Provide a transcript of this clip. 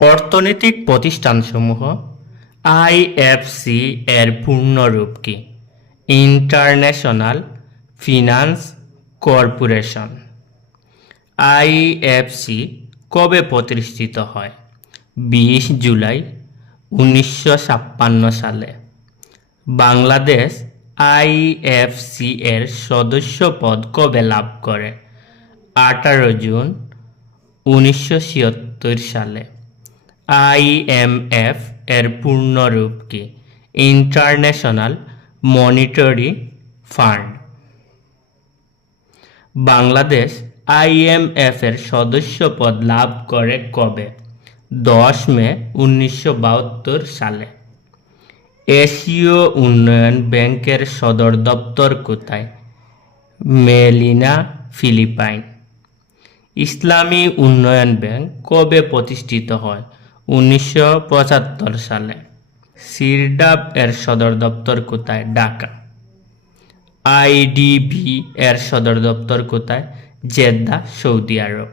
অর্থনৈতিক প্রতিষ্ঠানসমূহ আইএফসি এর পূর্ণরূপ কি? International finance corporation. আইএফসি কবে প্রতিষ্ঠিত হয়? 20 জুলাই 1956 সালে। বাংলাদেশ আইএফসি এর সদস্যপদ কবে লাভ করে? 18 জুন 1976 সালে। আইএমএফ এর পূর্ণরূপ কি? International monetary fund. Bangladesh IMF এর সদস্যপদ লাভ করে কবে? 10 মে 1972 সালে। এশীয় উন্নয়ন ব্যাংকের সদর দপ্তর কোথায়? Manila, Philippine. ইসলামী উন্নয়ন ব্যাংক কবে প্রতিষ্ঠিত হয়? 1975 সালে। সিরডাপ এর সদর দপ্তর কোথায়? ঢাকা। আইডিবি এর সদর দপ্তর কোথায়? জেদ্দা, সৌদি আরব।